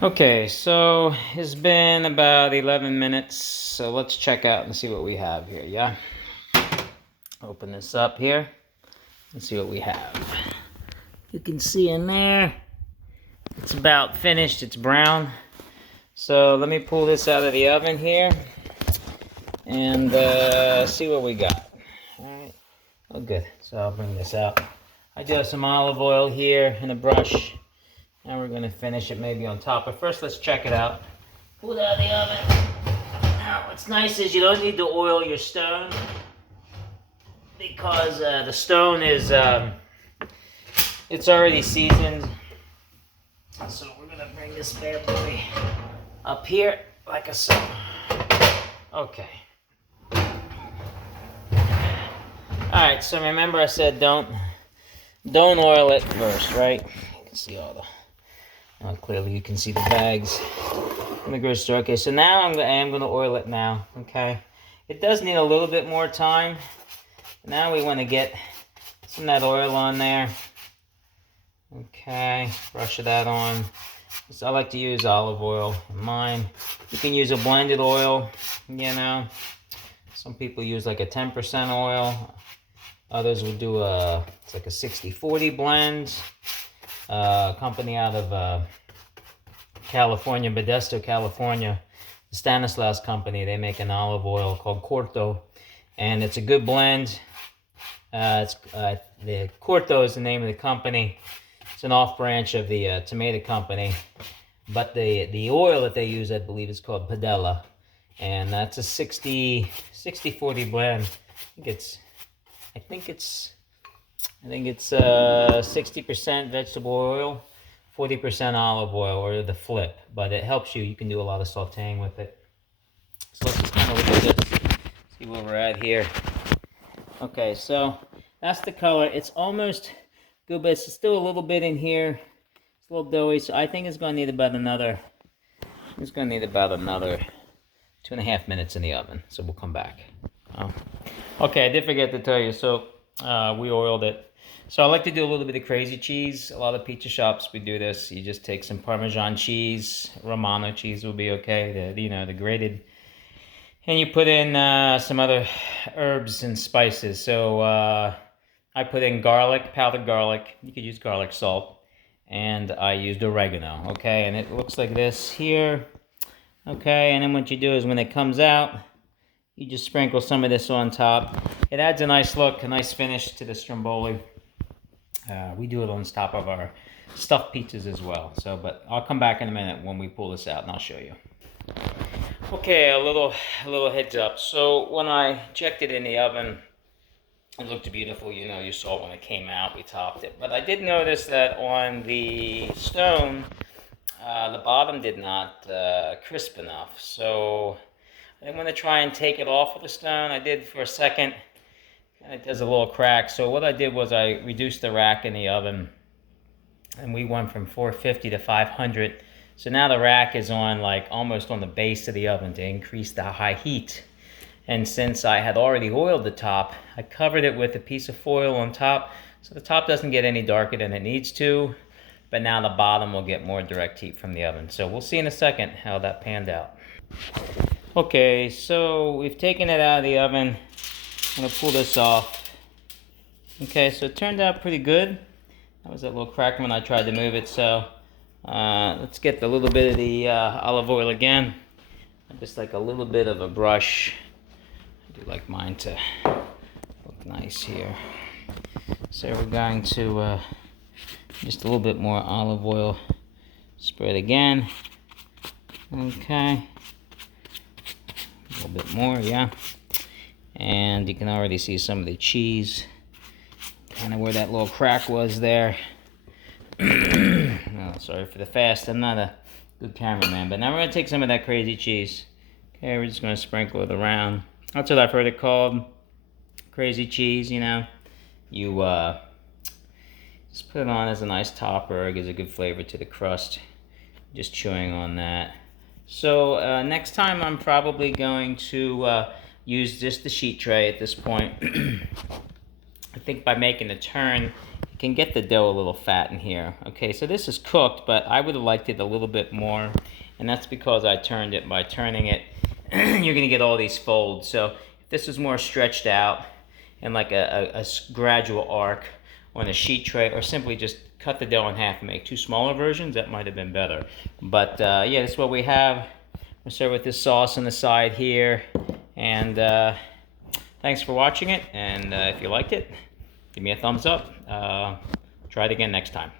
Okay, so it's been about 11 minutes, so let's check out and see what we have here, yeah? Open this up here and see what we have. You can see in there, it's about finished, it's brown. So let me pull this out of the oven here and see what we got. Alright, oh good, so I'll bring this out. I do have some olive oil here and a brush. And we're gonna finish it maybe on top. But first, let's check it out. Pull it out of the oven. Now, what's nice is you don't need to oil your stone because the stone is it's already seasoned. So we're gonna bring this bad boy up here like so. Okay. All right. So remember, I said don't oil it first, right? You can see all the. Clearly you can see the bags in the grocery store. Okay, so now I am going to oil it now, okay? It does need a little bit more time. Now we want to get some of that oil on there. Okay, brush that on. So I like to use olive oil in mine. You can use a blended oil, you know. Some people use like a 10% oil. Others will do it's like a 60-40 blend. Company out of California, Modesto, California, the Stanislaus company. They make an olive oil called Corto, and it's a good blend. The Corto is the name of the company. It's an off branch of the tomato company, but the oil that they use, I believe, is called Padella, and that's a 60-40 blend. I think it's 60% vegetable oil, 40% olive oil, or the flip. But it helps you. You can do a lot of sauteing with it. So let's just kind of look at this, see where we're at here. Okay, so that's the color. It's almost good, but it's still a little bit in here. It's a little doughy, so I think it's going to need about another 2.5 minutes in the oven. So we'll come back. Okay, I did forget to tell you. So we oiled it. So I like to do a little bit of crazy cheese. A lot of pizza shops, we do this. You just take some Parmesan cheese, Romano cheese will be okay, the grated. And you put in some other herbs and spices. So I put in garlic, powdered garlic. You could use garlic salt. And I used oregano, okay? And it looks like this here. Okay, and then what you do is when it comes out, you just sprinkle some of this on top. It adds a nice look, a nice finish to the Stromboli. We do it on top of our stuffed pizzas as well. So, but I'll come back in a minute when we pull this out and I'll show you. Okay, a little heads up. So when I checked it in the oven, it looked beautiful. You know, you saw when it came out, we topped it. But I did notice that on the stone, the bottom did not crisp enough. So I'm going to try and take it off of the stone. I did for a second. And it does a little crack. So what I did was I reduced the rack in the oven. And we went from 450 to 500. So now the rack is on like almost on the base of the oven to increase the high heat. And since I had already oiled the top, I covered it with a piece of foil on top. So the top doesn't get any darker than it needs to. But now the bottom will get more direct heat from the oven. So we'll see in a second how that panned out. Okay, so we've taken it out of the oven. I'm going to pull this off. Okay, so it turned out pretty good. That was that little crack when I tried to move it. So let's get a little bit of the olive oil again. Just like a little bit of a brush. I do like mine to look nice here. So we're going to just a little bit more olive oil. Spread again. Okay. A little bit more, yeah. And you can already see some of the cheese, kind of where that little crack was there. Oh, sorry for the fast, I'm not a good cameraman. But now we're going to take some of that crazy cheese. Okay, we're just going to sprinkle it around. That's what I've heard it called, crazy cheese, you know. You just put it on as a nice topper, it gives a good flavor to the crust. Just chewing on that. So next time I'm probably going to use just the sheet tray at this point. I think by making the turn, you can get the dough a little fat in here. Okay, so this is cooked, but I would have liked it a little bit more, and that's because I turned it. By turning it, you're gonna get all these folds. So if this was more stretched out and like a gradual arc on a sheet tray, or simply just cut the dough in half and make two smaller versions, that might have been better. But yeah, this is what we have. We'll serve with this sauce on the side here, and thanks for watching it, and if you liked it, give me a thumbs up. Try it again next time.